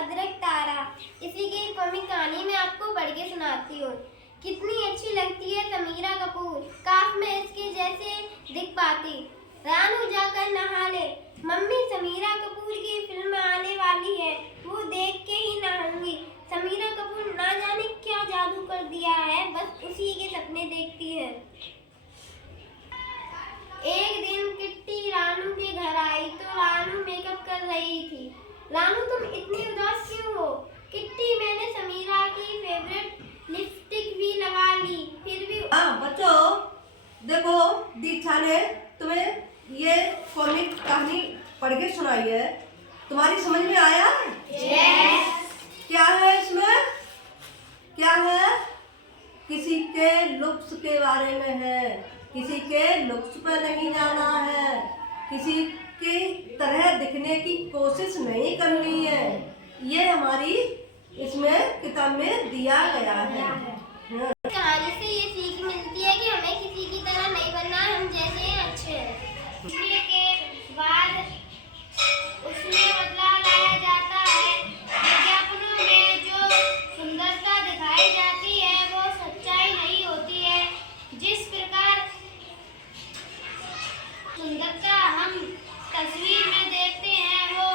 अदरक तारा। इसी की कॉमिक कहानी मैं आपको पढ़ के सुनाती हूँ। कितनी अच्छी लगती है समीरा कपूर, काश मैं इसके जैसे दिख पाती। रानू जाकर नहा ले, मम्मी समीरा कपूर की फिल्म आने वाली है, वो देख के ही नहाऊंगी। समीरा कपूर ना जाने क्या जादू कर दिया है, बस उसी के सपने देखती है। एक दिन किट्टी रानू के घर आई तो रानू मेकअप कर रही थी। रानू तुम इतनी उदास क्यों हो? किट्टी मैंने समीरा की फेवरेट लिपस्टिक भी लगा ली, फिर भी। बच्चों देखो, दीक्षा ने तुम्हें ये कॉमिक कहानी पढ़ के सुनाई है, तुम्हारी समझ में आया? यस। क्या है इसमें? क्या है? किसी के लुक्स के बारे में है, किसी के लुक्स पर नहीं जाना है, किसी की तरह दिखने की कोशिश नहीं करनी है। ये हमारी इसमें किताब में दिया गया है। कहानी से ये सीख मिलती है कि हमें किसी की तरह नहीं बनना, हम जैसे हैं अच्छे हैं। इसलिए के बाद उसमें बदलाव लाया जाता है। विज्ञापनों में जो सुंदरता दिखाई जाती है वो सच्चाई नहीं होती है। जिस प्रकार सुंदरता हम तस्वीर में देखते हैं वो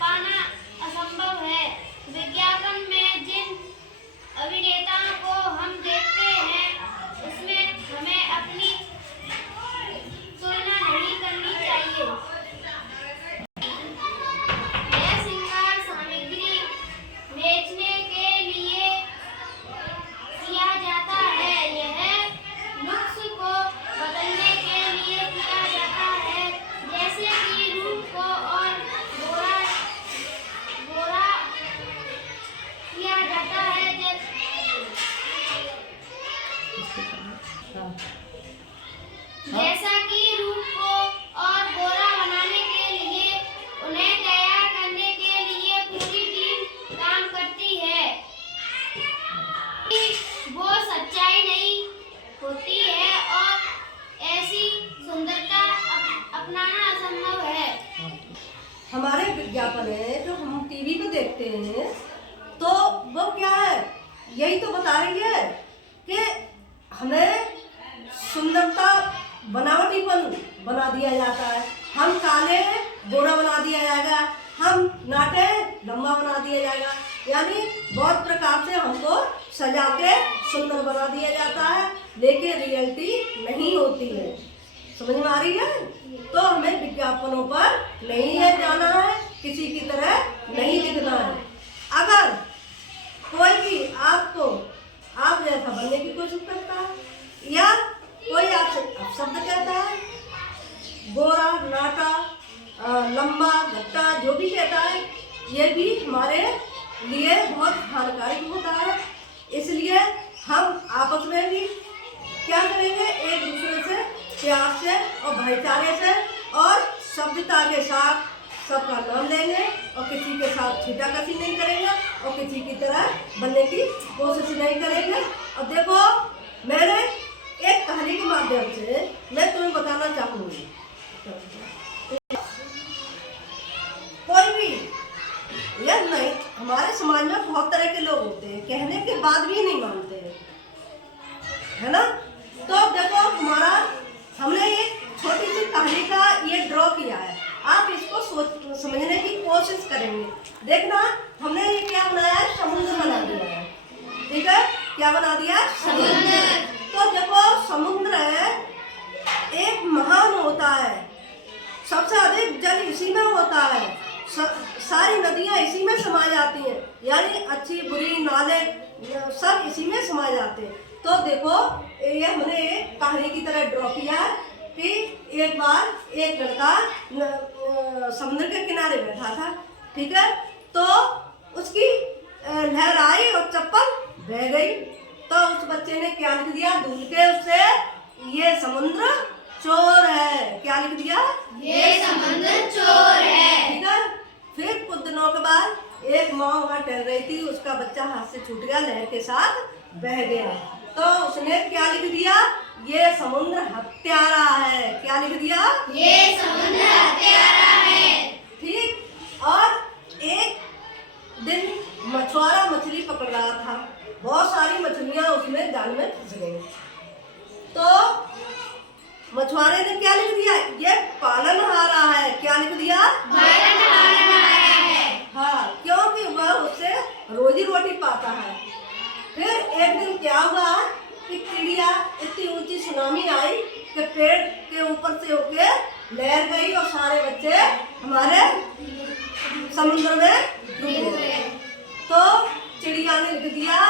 पाना असंभव है। विज्ञापन में जिन अभिनेताओं को हम देखते हैं उसमें हमें अपनी तुलना नहीं करनी चाहिए। यह श्रृंगार सामग्री बेचने के लिए किया जाता है, यह लुक्स को बदलने के लिए किया जाता है, जैसे कि रूप को और गोरा किया जाता है। जैसा कि रूप को और गोरा बनाने के लिए उन्हें तैयार करने के लिए पूरी टीम काम करती है। वो सच्चाई नहीं होती है और ऐसी सुंदरता अपनाना असंभव है। हमारे विज्ञापन है जो हम टीवी पे देखते हैं, तो वो क्या है, यही तो बता रही है कि हमें सुंदरता बनावटीपन बना दिया जाता है। हम काले गोरा बना दिया जाएगा, हम नाटे लंबा बना दिया जाएगा, यानी बहुत प्रकार से हमको सजा के सुंदर बना दिया जाता है, लेकिन रियलिटी नहीं होती है। समझ में आ रही है? तो हमें विज्ञापनों पर नहीं है जाना है, किसी की तरह नहीं दिखना है। अगर कोई भी आपको आप जैसा बनने की कोशिश करता है या कोई आपसे अपशब्द कहता है, गोरा नाटा लंबा घट्टा जो भी कहता है, ये भी हमारे लिए बहुत हानिकारक होता है। इसलिए हम आपस में भी क्या करेंगे, एक दूसरे से प्यार से और भाईचारे से और सभ्यता के साथ सबका नाम लेंगे और किसी के साथ छीटाकशी नहीं करेंगे और किसी की तरह बनने की कोशिश नहीं करेंगे। और देखो, मैंने एक कहानी के माध्यम से मैं तुम्हें बताना चाहूंगी, कोई भी यह नहीं, हमारे समाज में बहुत तरह के लोग होते हैं, कहने के बाद भी नहीं मानते हैं, है ना? तो देखो, हमने ये छोटी सी कहानी का ये ड्रॉ किया है, आप इसको समझने की कोशिश करेंगे। देखना, हमने ये क्या बनाया है, समुद्र बना दिया है। ठीक है, क्या बना दिया? समुद्र। तो देखो, समुद्र है एक महान होता है, सबसे अधिक जल इसी में होता है, सारी नदियां इसी में समा जाती हैं, यानी अच्छी बुरी नाले सब इसी में समा जाते हैं। तो देखो, ये हमने एक कहानी की तरह ड्रॉ किया है कि एक बार एक लड़का समुद्र के किनारे बैठा था। ठीक है, तो उसकी लहर आई और चप्पल बह गई। तो उस बच्चे ने क्या लिख दिया धूल के उससे, ये समुद्र चोर है। क्या लिख दिया? ये समुद्र चोर है। ठीक है, फिर कुछ दिनों के बाद एक माँ वहाँ टहल रही थी, उसका बच्चा हाथ से छूट गया, लहर के साथ बह गया। तो उसने क्या लिख दिया? ये समुद्र हत्यारा है। क्या लिख दिया? ये समुद्र हत्यारा है। ठीक, और एक दिन पकड़ रहा था, बहुत सारी मछलियां उसमें जाल में फंस गई। तो मछुआरे ने क्या लिख दिया, ये पालनहारा है। क्या लिख दिया, पालनहारा है। हाँ, क्योंकि वह उससे रोजी रोटी पाता है। फिर एक दिन क्या हुआ कि चिड़िया, इतनी ऊंची सुनामी आई कि पेड़ के ऊपर से होके लहर गई और सारे बच्चे हमारे समुद्र में डूब गए। तो चिड़िया ने लिख दिया,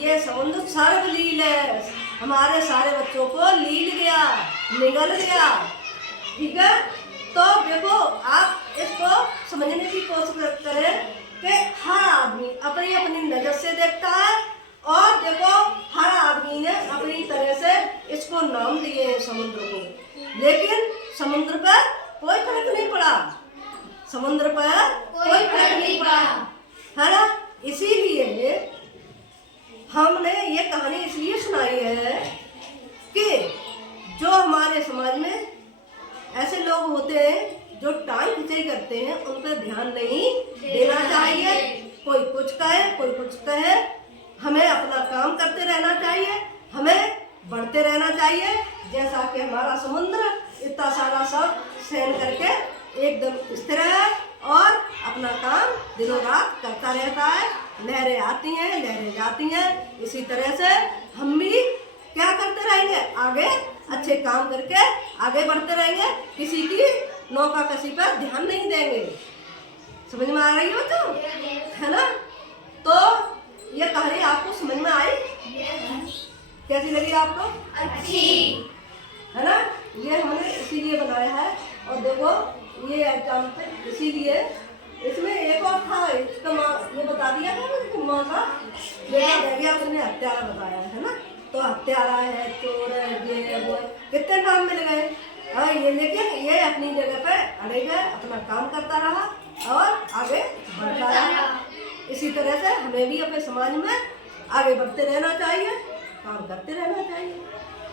ये समुद्र सर्वलील है, हमारे सारे बच्चों को लील गया, निगल गया। ठीक है, तो देखो आप इसको समझने की कोशिश करें कि हर आदमी अपनी अपनी नजर से देखता है, और देखो हर आदमी ने अपनी तरह से इसको नाम दिए हैं समुद्र को, लेकिन समुद्र पर कोई फर्क नहीं पड़ा, समुद्र पर कोई फर्क नहीं पड़ा, है ना। इसीलिए हमने ये कहानी इसलिए सुनाई है कि जो हमारे समाज में ऐसे लोग होते हैं जो टांग खिंचाई करते हैं, उन पर ध्यान नहीं देना चाहिए। कोई कुछ कहे, कोई कुछ कहे, हमें अपना काम करते रहना चाहिए, हमें बढ़ते रहना चाहिए। जैसा कि हमारा समुद्र इतना सारा सब सहन करके एकदम स्थिर है और अपना काम दिनों रात करता रहता है। लहरें आती हैं, लहरें जाती हैं, इसी तरह से हम भी क्या करते रहेंगे, आगे अच्छे काम करके आगे बढ़ते रहेंगे, किसी की नौका कसी पर ध्यान नहीं देंगे। समझ में आ रही हो तो, है ना। तो ये कहानी आपको समझ में आई, कैसी लगी आपको, अच्छी है ना। ये हमने इसीलिए बनाया है। और देखो ये एग्जाम पे इसीलिए इसमें एक और था, इसका ये बता दिया था मुझे, माँ का बेटा रह गया, उसने हत्यारा बताया है ना। तो हत्यारा है, चोर है, ये वो, कितने नाम मिल गए। हाँ, ये लेकिन ये अपनी जगह पे अड़े गए, अपना काम करता रहा और आगे बढ़ता रहा। इसी तरह से हमें भी अपने समाज में आगे बढ़ते रहना चाहिए, काम करते रहना चाहिए।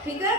ठीक है।